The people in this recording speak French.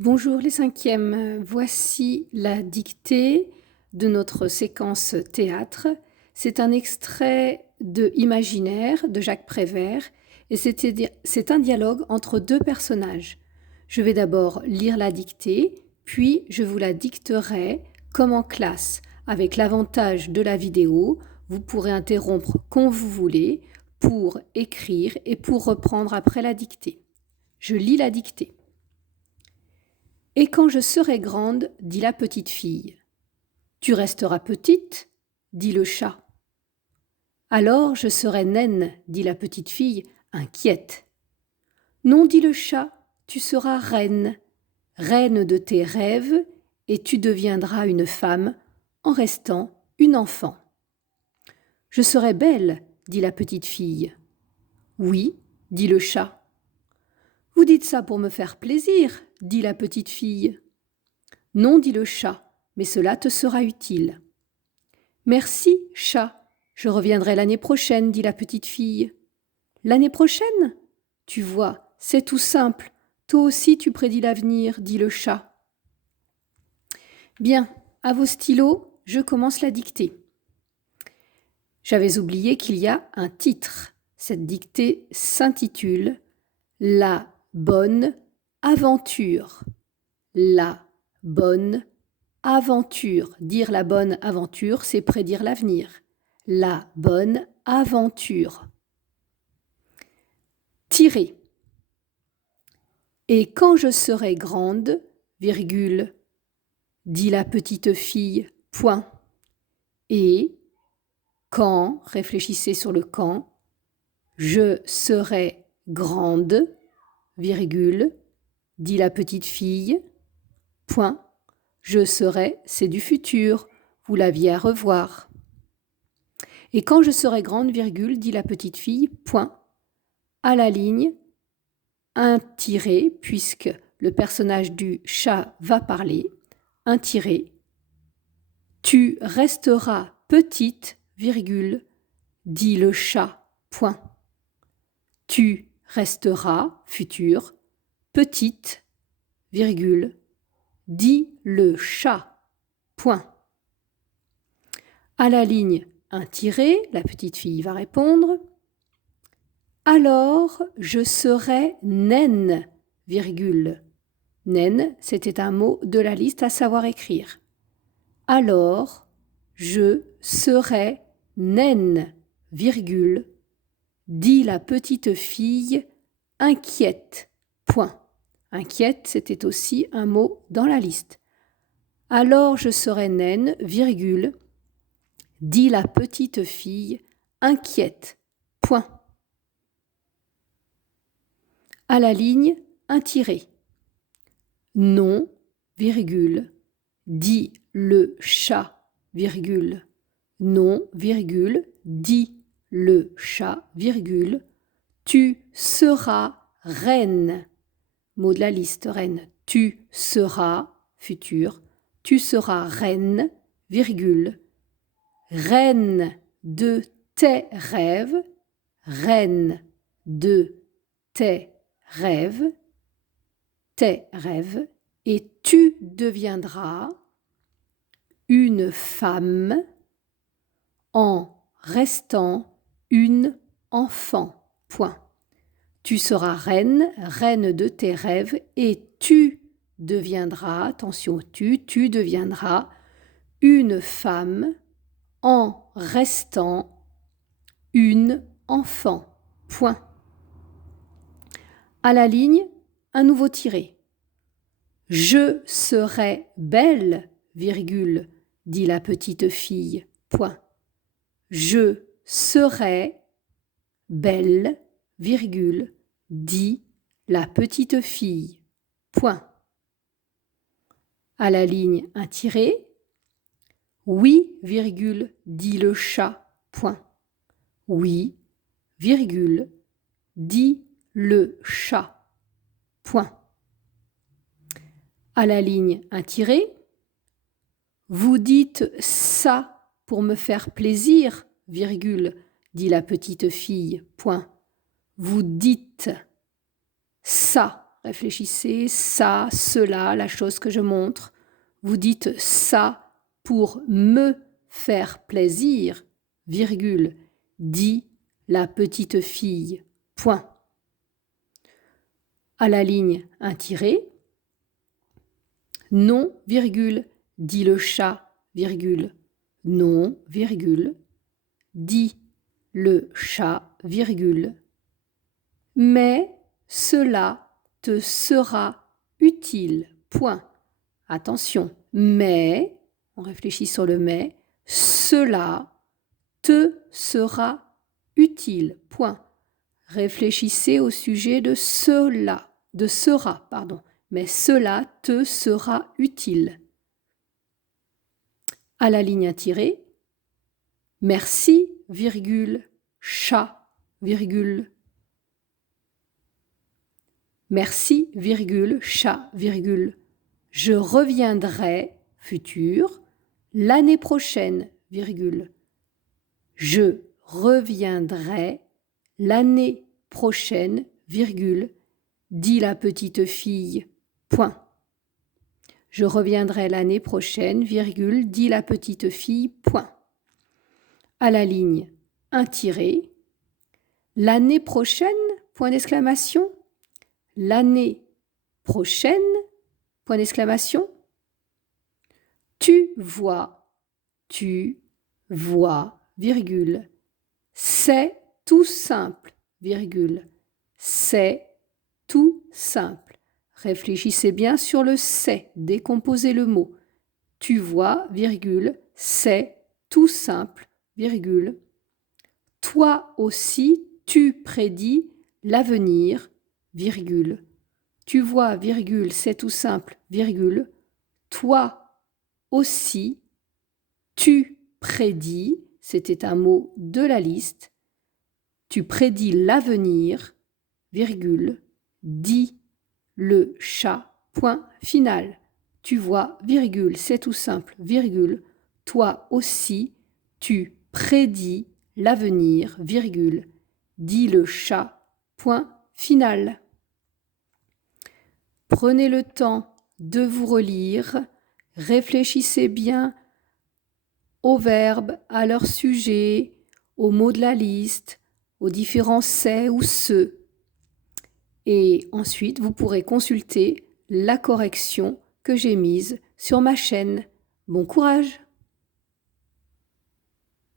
Bonjour les cinquièmes, voici la dictée de notre séquence théâtre. C'est un extrait de Imaginaire de Jacques Prévert et c'est un dialogue entre deux personnages. Je vais d'abord lire la dictée, puis je vous la dicterai comme en classe. Avec l'avantage de la vidéo, vous pourrez interrompre quand vous voulez pour écrire et pour reprendre après la dictée. Je lis la dictée. Et quand je serai grande, dit la petite fille. Tu resteras petite, dit le chat. Alors je serai naine, dit la petite fille, inquiète. Non, dit le chat, tu seras reine, reine de tes rêves, et tu deviendras une femme en restant une enfant. Je serai belle, dit la petite fille. Oui, dit le chat. Vous dites ça pour me faire plaisir, dit la petite fille. Non, dit le chat, mais cela te sera utile. Merci, chat, je reviendrai l'année prochaine, dit la petite fille. L'année prochaine? Tu vois, c'est tout simple. Toi aussi tu prédis l'avenir, dit le chat. Bien, à vos stylos, je commence la dictée. J'avais oublié qu'il y a un titre. Cette dictée s'intitule « La bonne aventure ». La bonne aventure. Dire la bonne aventure, c'est prédire l'avenir. La bonne aventure. Tirer. Et quand je serai grande, virgule, dit la petite fille, point. Et quand, réfléchissez sur le quand, je serai grande, virgule, dit la petite fille, point. Je serai, c'est du futur, vous l'aviez à revoir. Et quand je serai grande, virgule, dit la petite fille, point. À la ligne, un tiré, puisque le personnage du chat va parler, un tiré. Tu resteras petite, virgule, dit le chat, point. Tu resteras, futur, petite, virgule, dit le chat, point. À la ligne, un tiré, la petite fille va répondre. Alors je serai naine, virgule. Naine, c'était un mot de la liste à savoir écrire. Alors je serai naine, virgule, dit la petite fille inquiète, point. Inquiète, c'était aussi un mot dans la liste. Alors je serai naine, virgule, dit la petite fille inquiète, point. À la ligne, un tiré. Non, virgule, dit le chat, virgule. Non, virgule, dit le chat, virgule. Tu seras reine. Mot de la liste, reine. Tu seras, futur. Tu seras reine, virgule. Reine de tes rêves. Reine de tes rêves, et tu deviendras une femme en restant une enfant. Point. Tu seras reine, reine de tes rêves, et tu deviendras, attention, tu deviendras une femme en restant une enfant. Point. À la ligne, un nouveau tiré. Je serai belle, virgule, dit la petite fille, point. Je serai belle, virgule, dit la petite fille, point. À la ligne, un tiré. Oui, virgule, dit le chat, point. Oui, virgule, dit le chat, point. À la ligne, un tiré. Vous dites ça pour me faire plaisir, virgule, dit la petite fille, point. Vous dites ça réfléchissez, ça, cela, la chose que je montre. Vous dites ça pour me faire plaisir, virgule, dit la petite fille, point. À la ligne un tiré, non, virgule, dit le chat, virgule, non, virgule, dit le chat, virgule, mais cela te sera utile, point. Attention, mais, on réfléchit sur le mais, cela te sera utile, point. Réfléchissez au sujet de cela, de sera, pardon, mais cela te sera utile. À la ligne à tirer, merci, virgule, chat, virgule. Merci, virgule, chat, virgule. Je reviendrai, futur, l'année prochaine, virgule. Je reviendrai l'année prochaine, virgule, dit la petite fille, point. Je reviendrai l'année prochaine, virgule, dit la petite fille, point. À la ligne un tiré, l'année prochaine, point d'exclamation, l'année prochaine, point d'exclamation, tu vois, virgule, c'est tout simple, virgule, c'est tout simple. Réfléchissez bien sur le c'est, décomposez le mot. Tu vois, virgule, c'est tout simple, virgule. Toi aussi, tu prédis l'avenir, virgule. Tu vois, virgule, c'est tout simple, virgule. Toi aussi, tu prédis, c'était un mot de la liste, tu prédis l'avenir, virgule, dit le chat, point final. Tu vois, virgule, c'est tout simple, virgule, toi aussi, tu prédis l'avenir, virgule, dit le chat, point final. Prenez le temps de vous relire, réfléchissez bien aux verbes, à leur sujet, aux mots de la liste, aux différents c'est ou ce. Et ensuite, vous pourrez consulter la correction que j'ai mise sur ma chaîne. Bon courage!